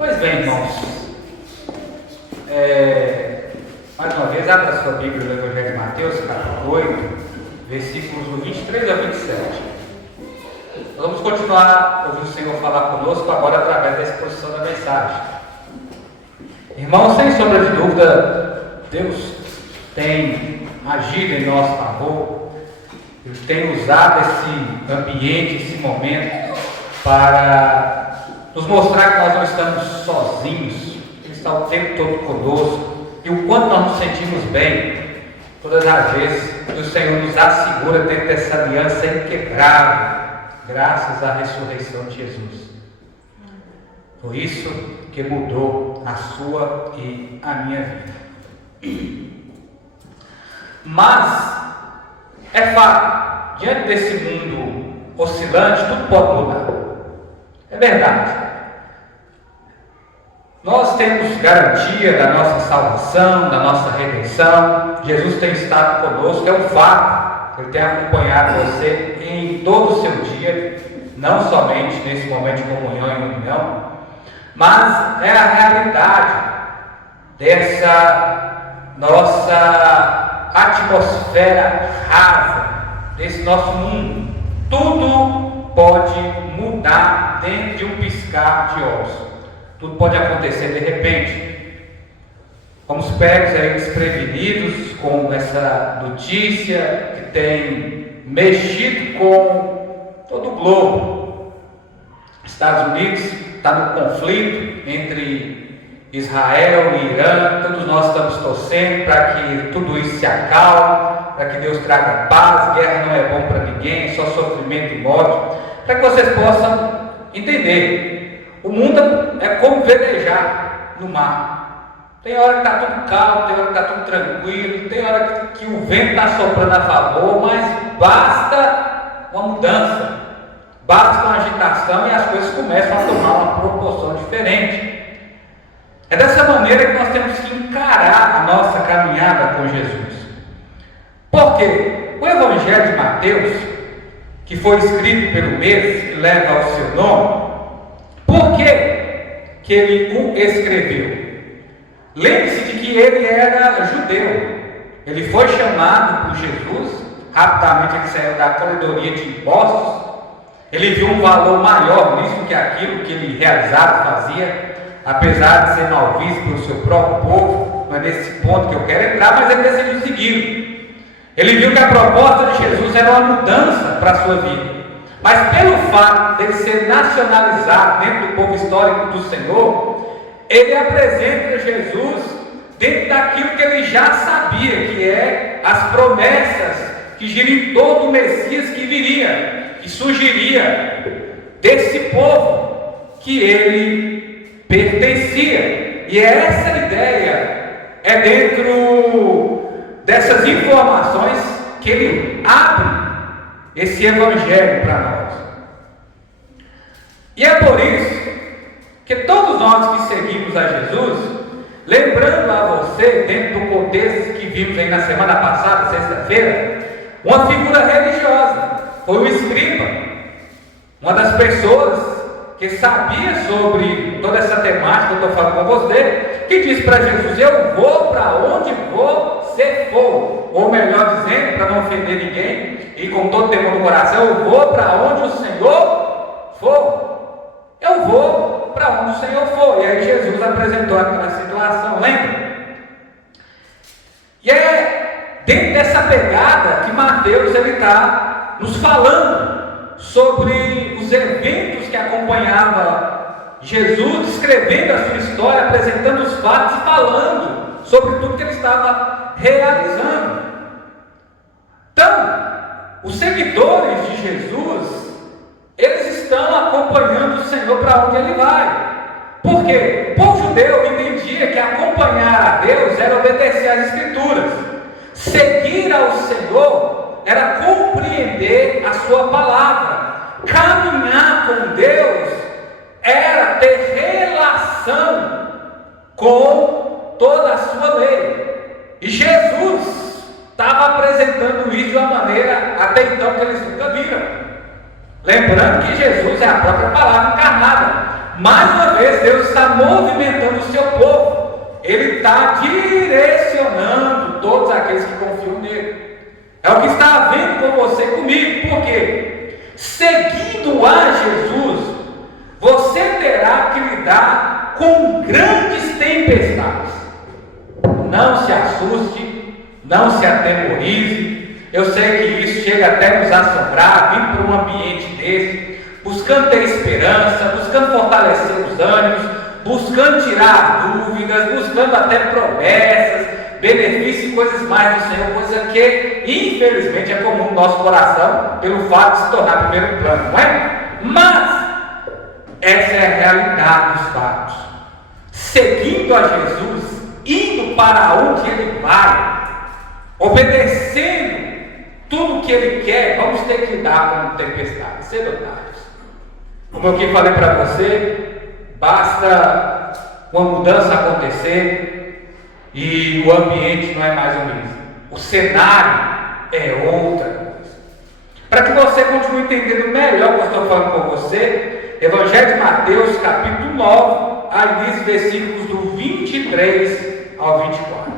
Pois bem, irmãos, mais uma vez, abra sua Bíblia no Evangelho de Mateus, capítulo 8, versículos do 23 a 27. Nós vamos continuar ouvindo o Senhor falar conosco agora através da exposição da mensagem. Irmãos, sem sombra de dúvida, Deus tem agido em nosso favor. Ele tem usado esse ambiente, esse momento, para nos mostrar que nós não estamos sozinhos. Ele está o tempo todo conosco. E o quanto nós nos sentimos bem todas as vezes que o Senhor nos assegura dentro dessa aliança inquebrável, graças à ressurreição de Jesus. Foi isso que mudou a sua e a minha vida. Mas é fato, diante desse mundo oscilante, tudo pode mudar. É verdade. Nós temos garantia da nossa salvação, da nossa redenção. Jesus tem estado conosco, é um fato. Ele tem acompanhado você em todo o seu dia, não somente nesse momento de comunhão e união, mas é a realidade dessa nossa atmosfera rasa, desse nosso mundo. Tudo pode mudar dentro de um piscar de olhos. Tudo pode acontecer de repente. Fomos pegos aí desprevenidos com essa notícia que tem mexido com todo o globo. Estados Unidos está no conflito entre Israel e Irã. Todos nós estamos torcendo para que tudo isso se acalme, para que Deus traga paz. Guerra não é bom para ninguém, só sofrimento e morte. Para que vocês possam entender, o mundo é como velejar no mar. Tem hora que está tudo calmo, tem hora que está tudo tranquilo, tem hora que o vento está soprando a favor, mas basta uma mudança, basta uma agitação e as coisas começam a tomar uma proporção diferente. É dessa maneira que nós temos que encarar a nossa caminhada com Jesus. Por quê? O Evangelho de Mateus, que foi escrito pelo mesmo, que leva ao seu nome, por que ele o escreveu? Lembre-se de que ele era judeu. Ele foi chamado por Jesus, rapidamente ele saiu da corredoria de impostos. Ele viu um valor maior nisso que aquilo que ele realizava, fazia, apesar de ser mal visto pelo seu próprio povo. Não é nesse ponto que eu quero entrar, mas ele decidiu seguir. Ele viu que a proposta de Jesus era uma mudança para a sua vida. Mas pelo fato de ele ser nacionalizado dentro do povo histórico do Senhor, ele apresenta Jesus dentro daquilo que ele já sabia, que é as promessas que giram em torno do Messias que viria, que surgiria desse povo que ele pertencia. E essa ideia é dentro dessas informações que ele abre esse evangelho para nós. E é por isso que todos nós que seguimos a Jesus, lembrando a você, dentro do contexto que vimos aí na semana passada, sexta-feira, uma figura religiosa, foi o escriba, uma das pessoas que sabia sobre toda essa temática que eu estou falando com você, que disse para Jesus: eu vou para onde você for, ou melhor dizendo, para não ofender ninguém, e com todo temor no coração, eu vou para onde o Senhor for. Eu vou para onde o Senhor for. E aí Jesus apresentou aquela situação, lembra? E é dentro dessa pegada que Mateus está nos falando sobre os eventos que acompanhavam Jesus, descrevendo a sua história, apresentando os fatos e falando sobre tudo que ele estava realizando. Então, os seguidores de Jesus, eles estão acompanhando o Senhor para onde ele vai. Por quê? O povo judeu entendia que acompanhar a Deus era obedecer às Escrituras. Seguir ao Senhor era compreender a sua palavra. Caminhar com Deus era ter relação com toda a sua lei. E Jesus estava apresentando isso de uma maneira até então que eles nunca viram. Lembrando que Jesus é a própria palavra encarnada. Mais uma vez, Deus está movimentando o seu povo. Ele está direcionando todos aqueles que confiam nele. É o que está havendo com você e comigo. Por quê? Seguindo a Jesus, você terá que lidar com grandes tempestades. Não se assuste, não se atemorize. Eu sei que isso chega até nos assombrar, vir para um ambiente desse, buscando ter esperança, buscando fortalecer os ânimos, buscando tirar dúvidas, buscando até promessas, benefícios e coisas mais do Senhor, coisa que infelizmente é comum no nosso coração, pelo fato de se tornar primeiro plano, não é? Mas essa é a realidade dos fatos. Seguindo a Jesus, indo para onde Ele vai, obedecendo tudo o que Ele quer, vamos ter que lidar com tempestades, cedo ou tarde. Como eu aqui falei para você, basta uma mudança acontecer e o ambiente não é mais o mesmo. O cenário é outra coisa. Para que você continue entendendo melhor o que eu estou falando com você, Evangelho de Mateus, capítulo 9, a início versículos do 23 ao 24.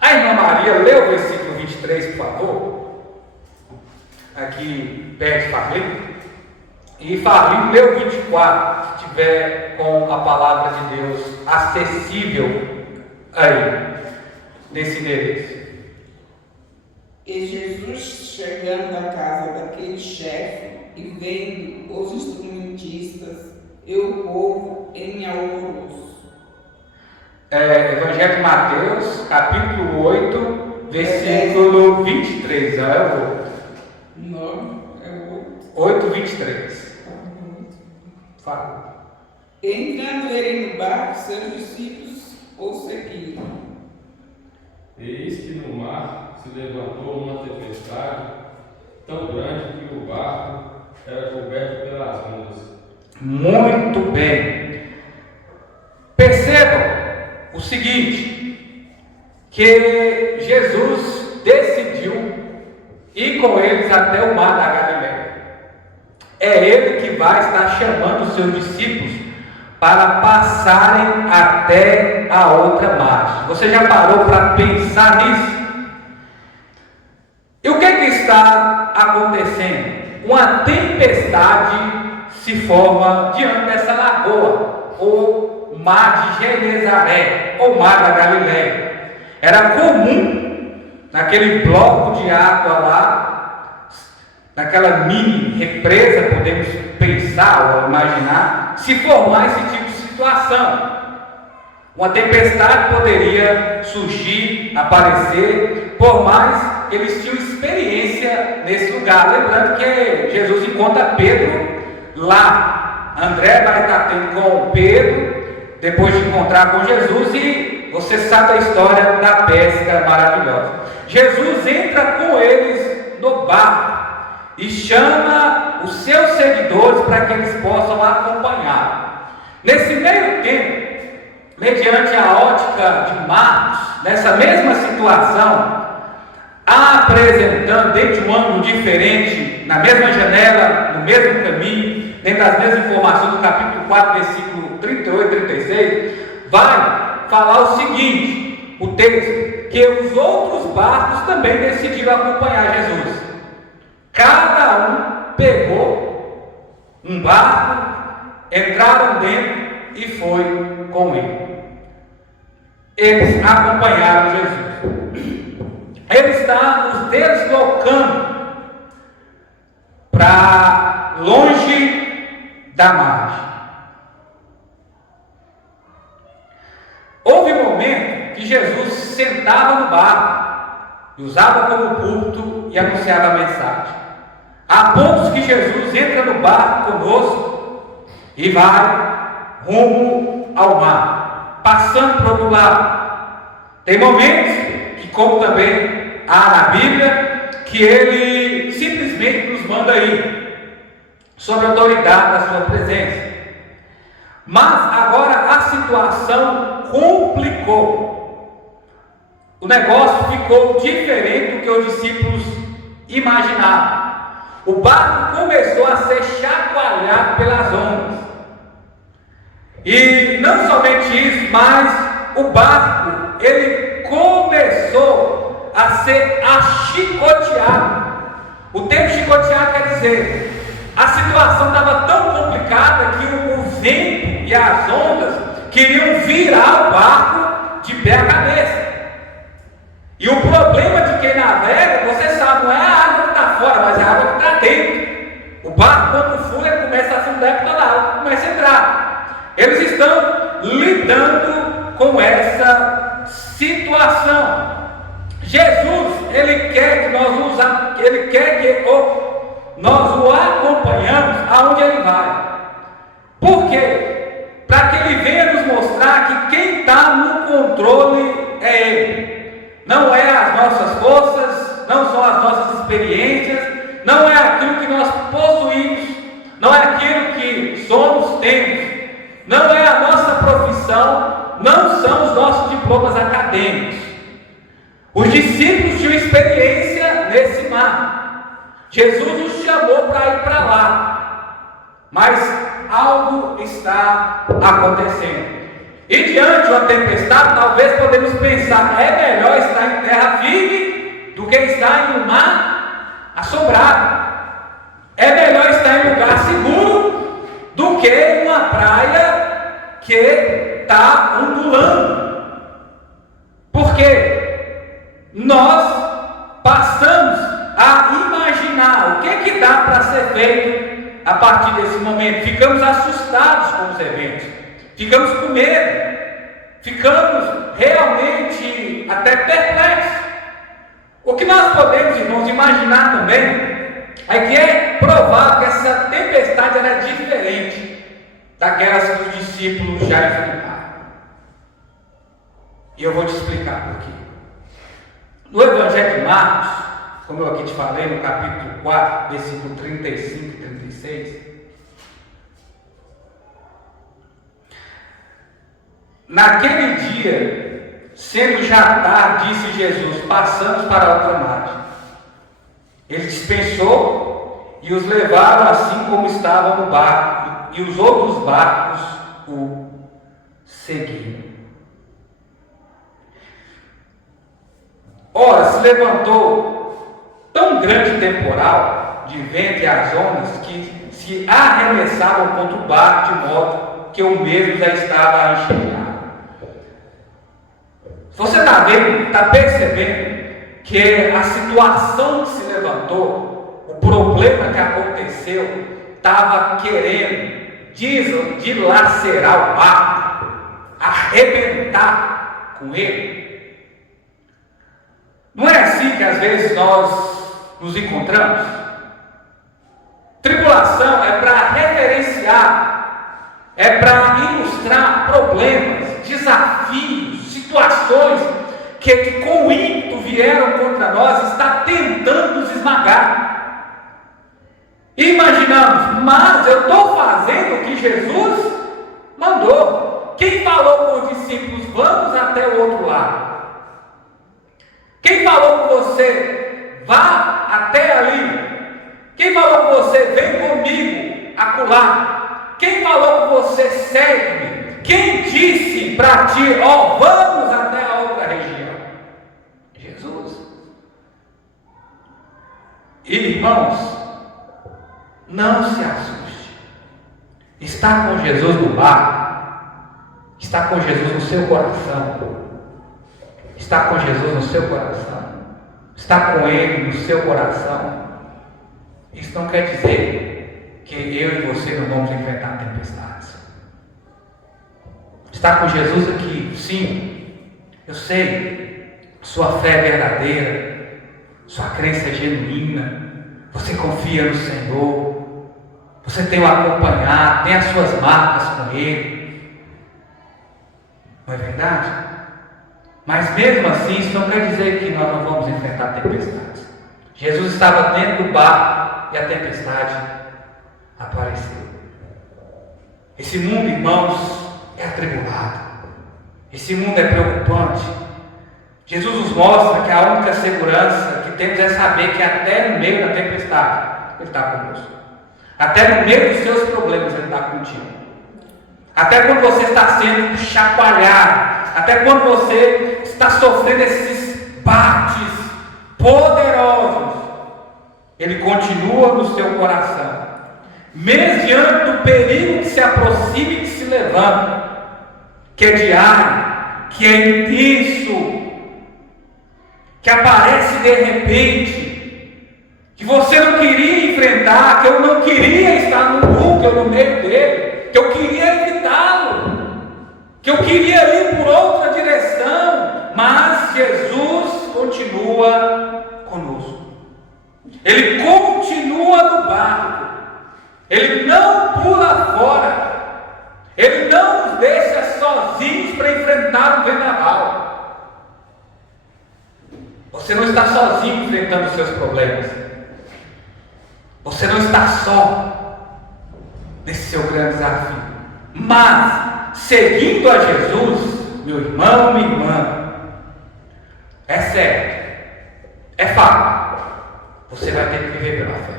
A irmã Maria, lê o versículo 23, por favor. Aqui perto de Farley. E Farley, lê o 24, se tiver com a palavra de Deus acessível aí, nesse endereço. E Jesus, chegando à casa daquele chefe e vendo os instrumentistas e o povo em alvoroço. Evangelho de Mateus, capítulo 8, versículo 23. Eu vou. Não, é o 8, 23. Fala. Entrando ele no barco, seus discípulos o seguiram. Eis que no mar se levantou uma tempestade tão grande que o barco era coberto pelas ondas. Muito bem. Percebam o seguinte, que Jesus decidiu ir com eles até o mar da Galileia. É Ele que vai estar chamando os seus discípulos para passarem até a outra margem. Você já parou para pensar nisso? E o que está acontecendo? Uma tempestade se forma diante dessa lagoa, ou mar de Genezaré, ou mar da Galileia. Era comum, naquele bloco de água lá, naquela mini represa, podemos pensar ou imaginar, se formar esse tipo de situação. Uma tempestade poderia surgir, aparecer, por mais que eles tinham experiência nesse lugar. Lembrando que Jesus encontra Pedro lá. André vai estar tendo com Pedro, depois de encontrar com Jesus, e você sabe a história da pesca maravilhosa. Jesus entra com eles no barco e chama os seus seguidores para que eles possam acompanhar. Nesse meio tempo, mediante a ótica de Marcos, nessa mesma situação, apresentando dentro de um ângulo diferente, na mesma janela, no mesmo caminho, dentro das mesmas informações do capítulo 4, versículo 38 e 36, vai falar o seguinte, o texto, que os outros barcos também decidiram acompanhar Jesus. Cada um pegou um barco, entraram dentro e foi com ele. Eles acompanharam Jesus. Ele está os deslocando para longe da margem. Houve um momento que Jesus sentava no barco e usava como púlpito e anunciava a mensagem. Há pontos que Jesus entra no barco conosco e vai rumo ao mar, passando para o outro lado. Tem momentos que, como também há na Bíblia, que Ele simplesmente nos manda ir, sob a autoridade da sua presença. Mas agora a situação complicou. O negócio ficou diferente do que os discípulos imaginavam. O barco começou a ser chacoalhado pelas ondas. E não somente isso, mas o barco, ele começou a ser achicoteado. O termo chicoteado quer dizer, a situação estava tão complicada que o vento e as ondas queriam virar o barco de pé a cabeça. E o problema de quem navega, você sabe, não é a água que está fora, mas é a água que está dentro. O barco, quando fura, ele começa a afundar e a água começa a entrar. Eles estão lidando com essa situação. Jesus, ele quer que nós o acompanhamos aonde ele vai. Por quê? Para que ele venha nos mostrar que quem está no controle é ele. Não é as nossas forças, não são as nossas experiências, não é aquilo que nós possuímos, não é aquilo que somos, temos, não é a nossa profissão, não são os nossos diplomas acadêmicos. Os discípulos tinham experiência nesse mar. Jesus os chamou para ir para lá, mas algo está acontecendo. E diante de uma tempestade, talvez podemos pensar, é melhor estar em terra firme do que estar em um mar assombrado. É melhor estar em um lugar seguro do que em uma praia que está ondulando. Porque nós passamos a imaginar o que dá para ser feito a partir desse momento. Ficamos assustados com os eventos. Ficamos com medo, ficamos realmente até perplexos. O que nós podemos, irmãos, imaginar também é que é provável que essa tempestade era diferente daquelas que os discípulos já enfrentaram. E eu vou te explicar por quê. No Evangelho de Marcos, como eu aqui te falei, no capítulo 4, versículo 35 e 36, naquele dia, sendo já tarde, disse Jesus, passamos para outra margem. Ele dispensou e os levaram assim como estavam no barco, e os outros barcos o seguiram. Ora, se levantou tão grande temporal de vento e as ondas que se arremessavam contra o barco, de modo que o mesmo já estava encharcado. Você está vendo, está percebendo que a situação que se levantou, o problema que aconteceu, estava querendo dilacerar o barco, arrebentar com ele. Não é assim que às vezes nós nos encontramos? Tribulação é para referenciar, é para ilustrar problemas, desafios, situações que com ímpeto vieram contra nós, está tentando nos esmagar. Imaginamos, mas eu estou fazendo o que Jesus mandou. Quem falou com os discípulos, vamos até o outro lado? Quem falou com você, vá até ali? Quem falou com você, vem comigo acolá? Quem falou com você, segue-me? Quem disse para ti, vamos até a outra região? Jesus. Irmãos, não se assuste. Está com Jesus no barco, está com Jesus no seu coração, está com Jesus no seu coração, está com Ele no seu coração. Isso não quer dizer que eu e você não vamos enfrentar tempestades. Está com Jesus aqui, sim, eu sei, sua fé é verdadeira, sua crença é genuína, você confia no Senhor, você tem o acompanhado, tem as suas marcas com Ele, não é verdade? Mas mesmo assim, isso não quer dizer que nós não vamos enfrentar tempestades. Jesus estava dentro do barco e a tempestade apareceu. Esse mundo, irmãos, é atribulado. Esse mundo é preocupante. Jesus nos mostra que a única segurança que temos é saber que até no meio da tempestade Ele está conosco. Até no meio dos seus problemas Ele está contigo. até quando você está sendo chacoalhado, até quando você está sofrendo esses bates poderosos, Ele continua no seu coração, mediante o perigo que se aproxima e que se levanta, que é diário, que é intenso, que aparece de repente, que você não queria enfrentar, que eu não queria estar no núcleo, no meio dele, que eu queria evitá-lo, que eu queria ir por outra direção, mas Jesus continua conosco. Ele continua no barco, Ele não pula fora, Ele não nos deixa sozinhos para enfrentar o vendaval. Você não está sozinho enfrentando os seus problemas, você não está só nesse seu grande desafio, mas seguindo a Jesus, meu irmão, minha irmã, é certo, é fato, você vai ter que viver pela fé.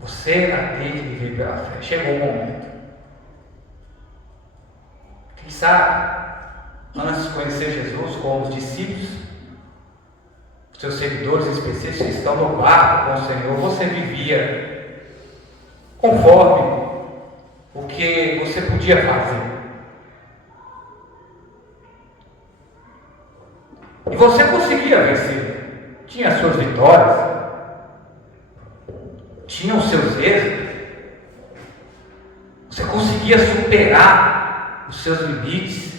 Você vai ter que viver pela fé. Chegou o momento. Quem sabe, antes de conhecer Jesus como os discípulos, seus seguidores específicos que estão no barco com o Senhor, você vivia conforme o que você podia fazer. E você conseguia vencer. Tinha as suas vitórias, tinha os seus êxitos, você conseguia superar os seus limites,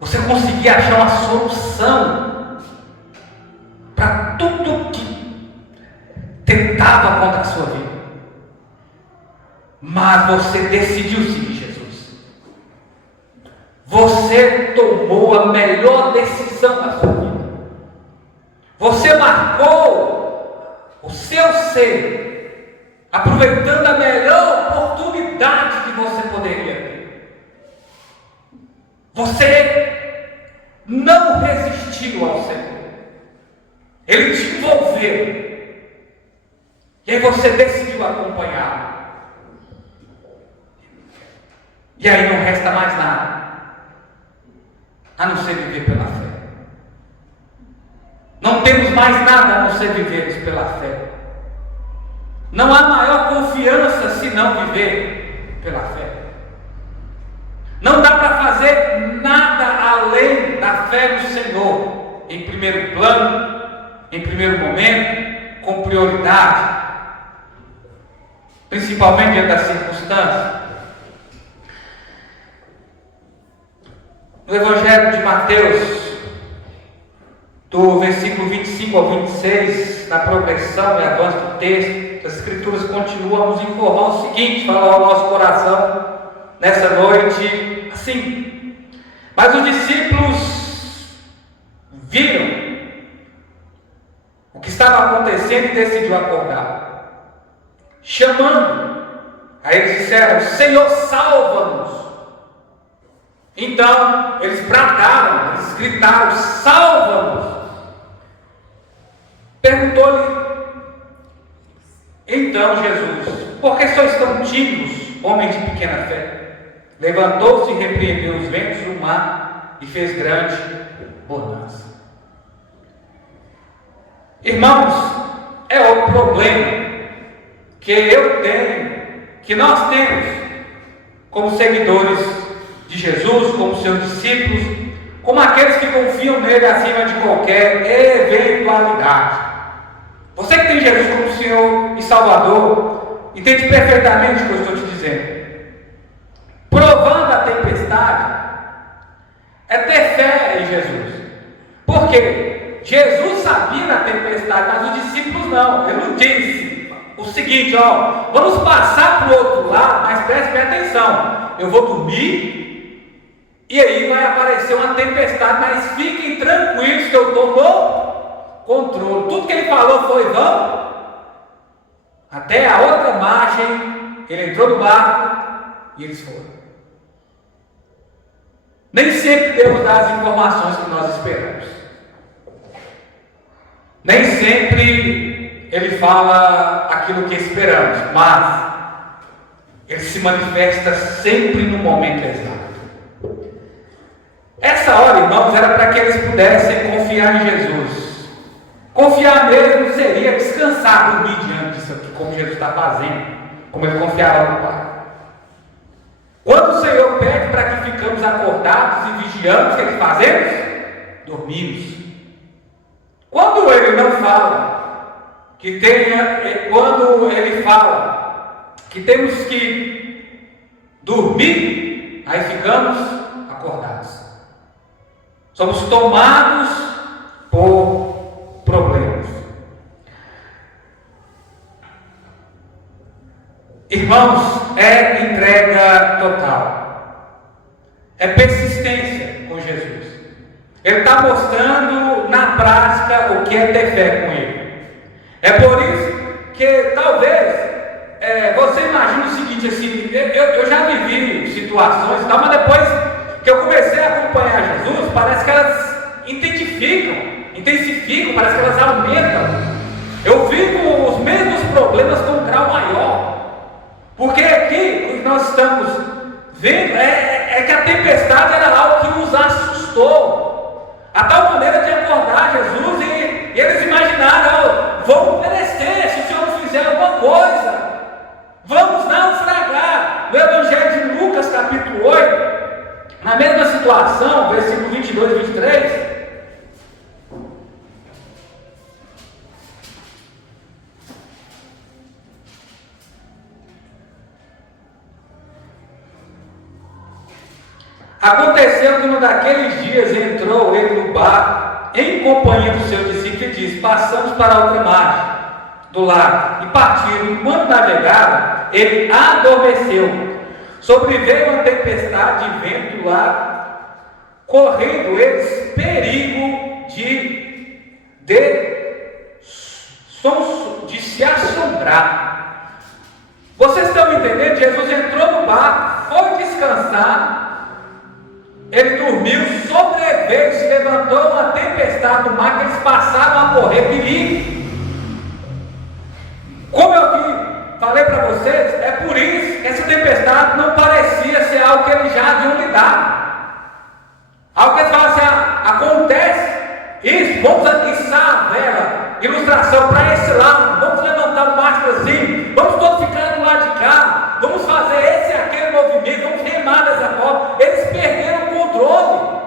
você conseguia achar uma solução para tudo que tentava contra a sua vida, mas você decidiu seguir Jesus, você tomou a melhor decisão da sua vida, você marcou o seu ser, aproveitando a melhor oportunidade que você poderia ter. Você não resistiu ao Senhor, Ele te envolveu, e aí você decidiu acompanhá-lo. E aí não resta mais nada a não ser viver pela fé. Não temos mais nada a não ser vivermos pela fé. Não há maior confiança se não viver pela fé. Não dá para fazer nada além da fé no Senhor, em primeiro plano, em primeiro momento, com prioridade, principalmente diante das circunstâncias. No Evangelho de Mateus, do versículo 25 ao 26, na progressão e avanço do texto, as Escrituras continuam a nos informar o seguinte, falar ao nosso coração nessa noite, assim: mas os discípulos viram o que estava acontecendo e decidiu acordar. Chamando, aí eles disseram: Senhor, salva-nos. Então eles bradaram, eles gritaram: salva-nos. Perguntou-lhe então Jesus: por que sois tão tímidos, homens de pequena fé? Levantou-se e repreendeu os ventos do mar e fez grande bonança. Irmãos, é o problema que eu tenho, que nós temos como seguidores de Jesus, como seus discípulos, como aqueles que confiam nele acima de qualquer eventualidade. Você que tem Jesus como Senhor e Salvador, entende perfeitamente o que eu estou te dizendo. Provando a tempestade é ter fé em Jesus. Por quê? Jesus sabia da tempestade, mas os discípulos não. Ele não disse o seguinte: ó, vamos passar para o outro lado, mas preste atenção, eu vou dormir e aí vai aparecer uma tempestade, mas fiquem tranquilos que eu estou no controle. Tudo que ele falou foi: vamos até a outra margem. Ele entrou no barco e eles foram. Nem sempre Deus dá as informações que nós esperamos. Nem sempre Ele fala aquilo que esperamos, mas Ele se manifesta sempre no momento exato. Essa hora, irmãos, era para que eles pudessem confiar em Jesus. Confiar mesmo seria descansar, dormir diante disso aqui, como Jesus está fazendo, como ele confiava no Pai. Quando o Senhor pede para que ficamos acordados e vigiamos, o que fazemos? Dormimos. Quando ele não fala, quando ele fala que temos que dormir, aí ficamos acordados. Somos tomados por problemas. Irmãos, é entrega total. É persistência com Jesus. Ele está mostrando na prática o que é ter fé com Ele. É por isso que talvez você imagine o seguinte assim, eu já vivi situações e tal, mas depois que eu comecei a acompanhar Jesus, parece que elas intensificam, parece que elas aumentam. Eu vivo os mesmos problemas com um grau maior. Porque aqui o que nós estamos vendo é que a tempestade era algo que os assustou, a tal maneira de acordar Jesus, e eles imaginaram: vamos perecer se o Senhor não fizer alguma coisa, vamos naufragar. No Evangelho de Lucas, capítulo 8, na mesma situação, versículo 22 e 23, aconteceu que num daqueles dias entrou ele no barco, em companhia do seu discípulo, e disse: passamos para a outra margem do lago, e partiram. Enquanto navegavam, ele adormeceu. Sobreveio uma tempestade de vento do lago, correndo eles perigo de se assombrar. Vocês estão entendendo? Jesus entrou no barco, foi descansar. Ele dormiu, sobreveio, se levantou uma tempestade no mar, que eles passaram a correr perigo. Como eu falei para vocês, é por isso que essa tempestade não parecia ser algo que eles já haviam lidado. Algo que eles falam assim: acontece isso, vamos atiçar a vela, ilustração para esse lado, vamos levantar o mastro assim, vamos todos ficar do lado de cá, vamos fazer esse e aquele movimento, vamos remar dessa forma. Eles perderam o controle.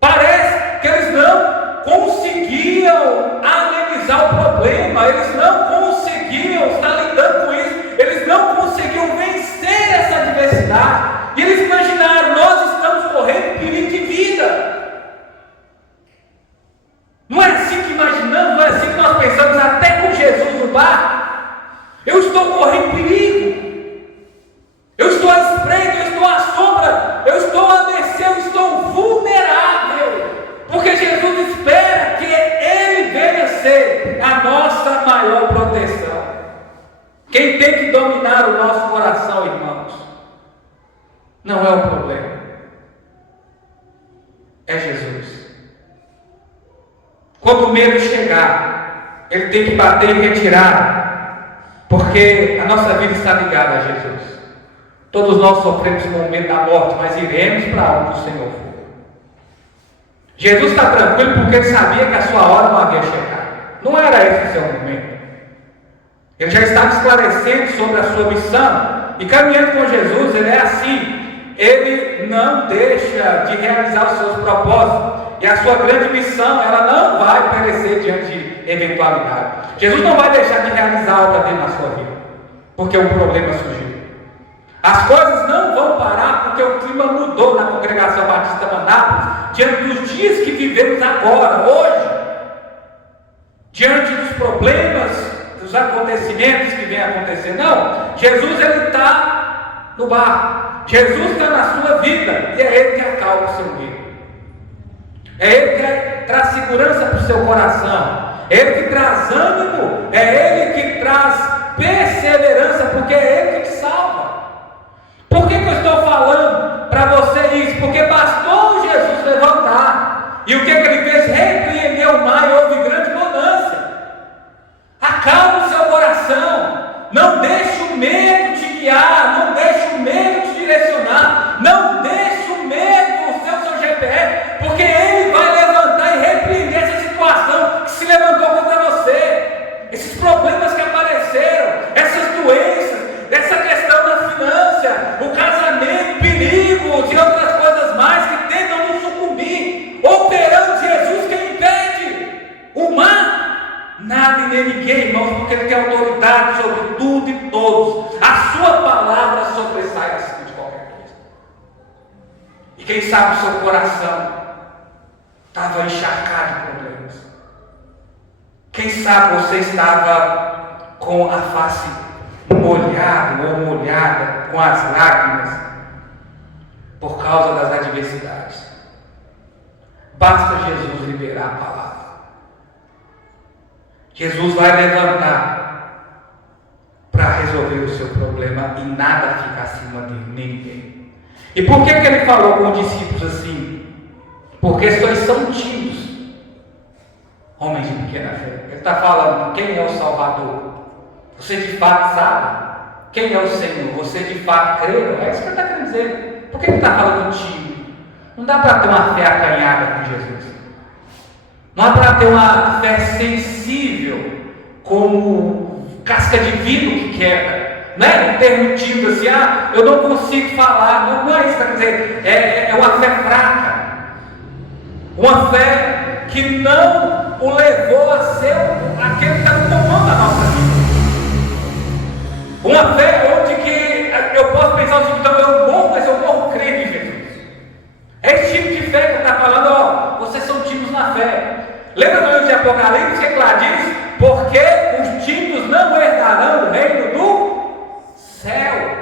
Parece que eles não conseguiam amenizar o problema, eles não conseguiam estar lidando com isso, eles não conseguiam vencer essa adversidade, e eles imaginaram: nós estamos correndo perigo de vida. Não é assim que imaginamos, não é assim que nós pensamos, até com Jesus no barco. Eu estou correndo perigo, eu estou à espreita, eu estou à sombra, eu estou a mercê, eu estou vulnerável, porque Jesus espera que Ele venha ser a nossa maior proteção. Quem tem que dominar o nosso coração, irmãos, não é o problema, é Jesus. Quando o medo chegar, ele tem que bater e retirar, porque a nossa vida está ligada a Jesus. Todos nós sofremos com o medo da morte, mas iremos para onde o Senhor for. Jesus está tranquilo porque ele sabia que a sua hora não havia chegado. Não era esse o seu momento. Ele já estava esclarecendo sobre a sua missão, e caminhando com Jesus, ele é assim: ele não deixa de realizar os seus propósitos, e a sua grande missão, ela não vai perecer diante de eventualidade. Jesus não vai deixar de realizar a obra dele na sua vida, porque um problema surgiu. As coisas não vão parar porque o clima mudou na Congregação Batista Manápolis, diante dos dias que vivemos agora, hoje, diante dos problemas, dos acontecimentos que vêm acontecer. Não, Jesus, ele está no barco, Jesus está na sua vida, e é Ele que acalma o seu medo, é Ele que traz segurança para o seu coração, é Ele que traz ânimo, é Ele que traz perseverança, porque é Ele que te salva. Por que eu estou falando para você isso? Porque bastou Jesus levantar, e o que ele fez? Repreendeu o mar e houve grande bonança. Acalma o seu coração, não deixe o medo todos. A sua palavra sobressai acima de qualquer coisa. E quem sabe o seu coração estava encharcado de problemas. Quem sabe você estava com a face molhada ou molhada com as lágrimas por causa das adversidades. Basta Jesus liberar a palavra. Jesus vai levantar para resolver o seu problema e nada fica acima dele, nem ninguém. E por que ele falou com os discípulos assim? Porque vocês são tímidos, homens de pequena fé. Ele está falando, quem é o Salvador? Você de fato sabe? Quem é o Senhor? Você de fato crê? É isso que ele está querendo dizer. Por que ele está falando tímido? Não dá para ter uma fé acanhada com Jesus. Não dá para ter uma fé sensível, como casca de vidro que quebra. Não é um termo tímido assim, eu não consigo falar. Não é isso que está dizendo. É uma fé fraca. Uma fé que não o levou a ser aquele que está no comando da nossa vida. Uma fé onde que eu posso pensar o seguinte, então eu morro, mas eu morro crendo em Jesus. É esse tipo de fé que está falando, vocês são tímidos na fé. Lembra do livro de Apocalipse que lá diz, porque os tímidos não herdarão o reino do céu.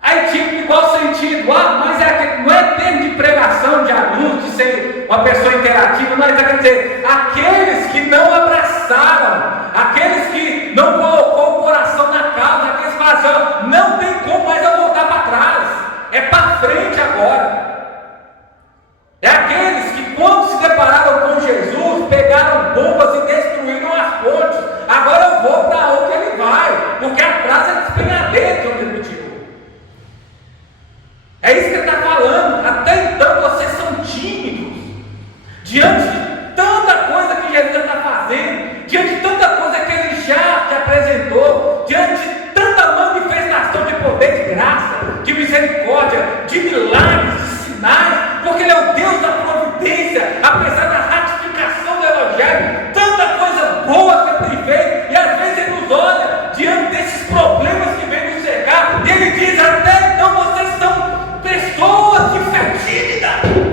Aí tímido em qual sentido? Mas não é termo de pregação, de anúncio, de ser uma pessoa interativa, não, ele está querendo dizer, aqueles que não abraçaram, aqueles que não colocou o coração na causa, aqueles que falaram assim, não tem como mais eu voltar para trás, é para frente agora. É aqueles que quando se depararam com Jesus, pegaram bombas e destruíram as pontes. Agora eu vou para onde ele vai, porque atrás é despenhadeiro de onde ele me tirou. É isso que ele está falando. Até então vocês são tímidos diante de tanta coisa que Jesus está fazendo, diante de tanta coisa que ele já te apresentou, diante de tanta manifestação de poder, de graça, de misericórdia, de milagres, de sinais, porque ele é o Deus da providência, apesar da ratificação do Evangelho, tanta coisa boa que ele tem feito, e às vezes ele nos olha diante desses problemas que vem nos cercar, e ele diz, até então vocês são pessoas de fé tímida.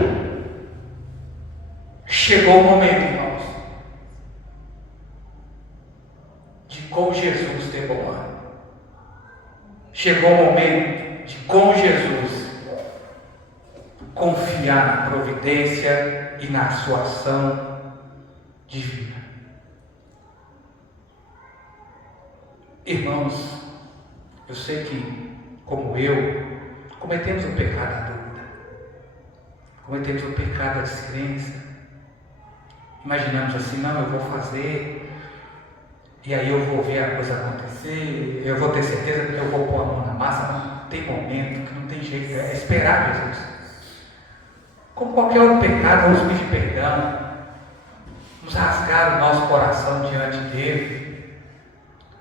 Chegou o momento, irmãos, de com Jesus ter bom ânimo. Chegou o momento de com Jesus confiar na providência e na sua ação divina. Irmãos, eu sei que, como eu, cometemos o pecado da dúvida, cometemos o pecado da descrença. Imaginamos assim, não, eu vou fazer, e aí eu vou ver a coisa acontecer, eu vou ter certeza que eu vou pôr a mão na massa, mas não tem momento, que não tem jeito, é esperar Jesus. Como qualquer outro pecado, vamos pedir perdão, vamos rasgar o nosso coração diante dele,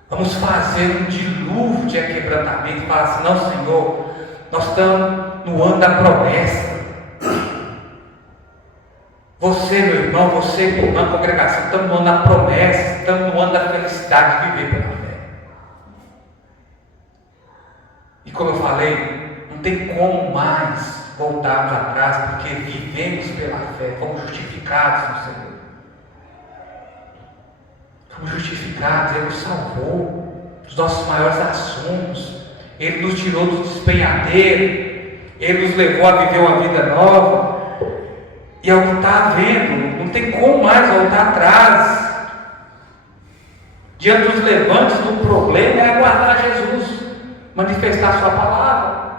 vamos fazer um dilúvio de quebrantamento e falar assim, não, Senhor, nós estamos no ano da promessa. Você, meu irmão, você, minha irmã, congregação, estamos no ano da promessa, estamos no ano da felicidade de viver pela fé. E como eu falei, não tem como mais voltarmos atrás, porque vivemos pela fé, fomos justificados no Senhor. Fomos justificados, Ele nos salvou dos nossos maiores assuntos, Ele nos tirou do despenhadeiro, Ele nos levou a viver uma vida nova. E é o que está havendo, não tem como mais voltar atrás. Diante dos levantes do problema é aguardar Jesus, manifestar a sua palavra,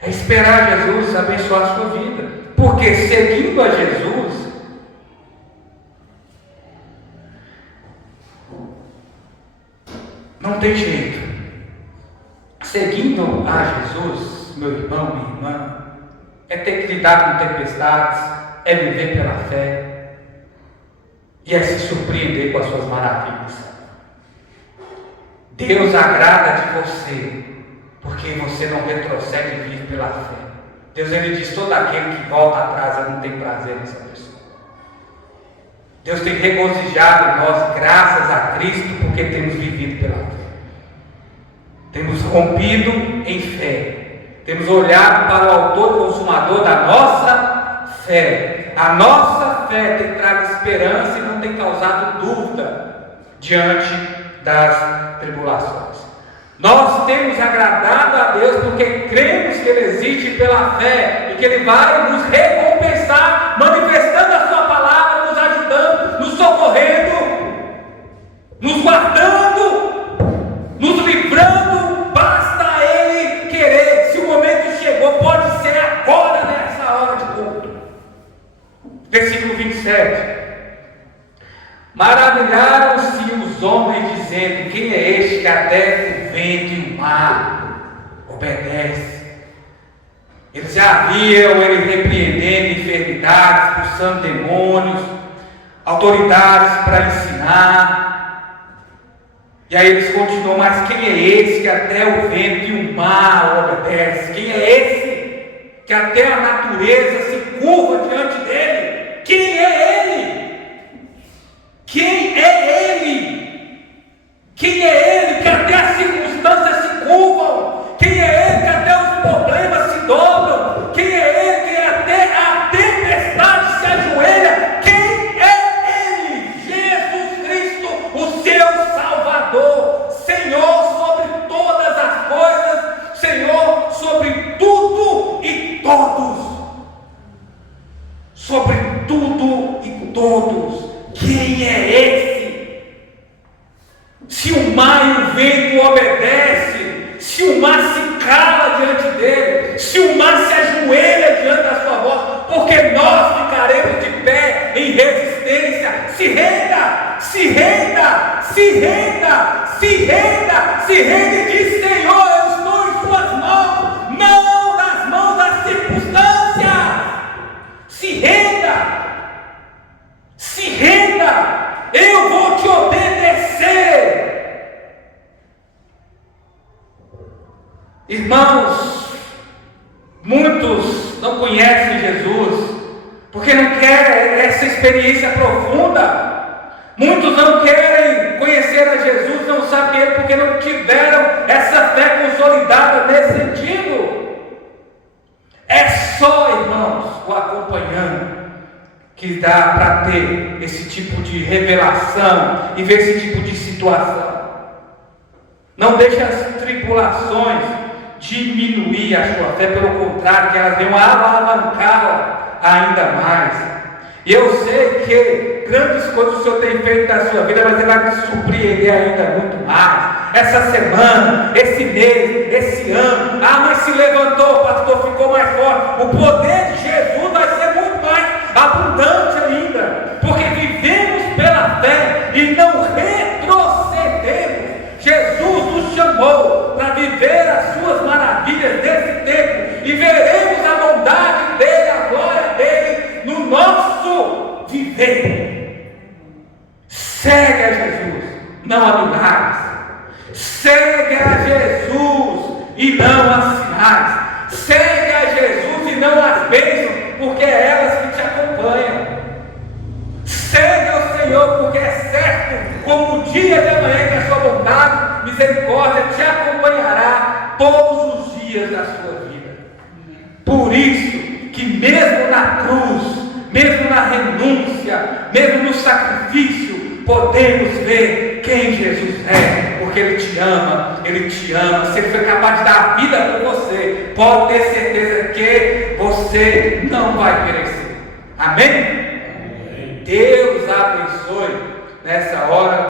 é esperar Jesus abençoar a sua vida, porque seguindo a Jesus, não tem jeito. Seguindo a Jesus, meu irmão, minha irmã, é ter que lidar com tempestades, é viver pela fé, e é se surpreender com as suas maravilhas. Deus agrada de você, porque você não retrocede e vive pela fé. Deus, Ele diz, todo aquele que volta atrás, eu não tenho prazer nessa pessoa. Deus tem regozijado em nós, graças a Cristo, porque temos vivido pela fé. temos rompido em fé, temos olhado para o autor e consumador da nossa fé. A nossa fé tem trago esperança e não tem causado dúvida diante das tribulações. Nós temos agradado a Deus porque cremos que Ele existe pela fé e que Ele vai nos recompensar, manifestando a Sua palavra, nos ajudando, nos socorrendo, nos guardando, nos livrando. Basta Ele querer. Se o momento chegou, pode ser agora, nessa hora de culto. Versículo 27. Maravilharam-se os homens, dizendo: quem é este que até o vento e o mar obedece? Eles já viam ele repreendendo enfermidades, expulsando demônios, autoridades para ensinar. E aí eles continuam: mas quem é esse que até o vento e o mar obedece? Quem é esse que até a natureza se curva diante dele? Quem é ele? Quem é Ele? Quem é Ele que até as circunstâncias se curvam? Quem é Ele que até os problemas se dobram? Quem é Ele que até a tempestade se ajoelha? Quem é Ele? Jesus Cristo, o seu Salvador, Senhor sobre todas as coisas, Senhor sobre tudo e todos. Sobre tudo e todos. Quem é esse? Se o mar e o vento obedecem, se o mar se cala diante dele, se o mar se ajoelha diante da sua voz, porque nós ficaremos de pé em resistência. Se renda, se renda, se renda, se renda, se renda e diz: Senhor, eu estou em suas mãos, não nas mãos das circunstâncias. Se renda. Se renda, eu vou te obedecer. Irmãos, muitos não conhecem Jesus porque não querem essa experiência profunda. Muitos não querem conhecer a Jesus, não sabem Ele porque não tiveram essa fé consolidada nesse sentido. É só, irmãos, o acompanhando que dá para ter esse tipo de revelação e ver esse tipo de situação. Não deixe as tribulações diminuir a sua fé, pelo contrário, que elas venham alavancá-la ainda mais. E eu sei que grandes coisas o Senhor tem feito na sua vida, mas Ele vai te surpreender ainda muito mais. Essa semana, esse mês, esse ano. Mas se levantou, pastor, ficou mais forte. O poder de Jesus vai ser muito mais abundante ainda, porque vivemos pela fé e não retrocedemos. Jesus nos chamou para viver as suas maravilhas desse tempo e veremos a bondade dele, a glória dele no nosso viver. Segue a Jesus, não a milagres. Segue a Jesus e não a sinais. Segue a Jesus e não as bênçãos, porque é elas que te acompanham. Segue ao Senhor, porque é certo, como o dia de amanhã, que a sua bondade, misericórdia te acompanhará todos os dias da sua vida. Por isso que mesmo na cruz, mesmo na renúncia, mesmo no sacrifício, podemos ver quem Jesus é, porque Ele te ama, Ele te ama. Se Ele foi capaz de dar a vida por você, pode ter certeza que você não vai perecer. Amém? Deus abençoe nessa hora.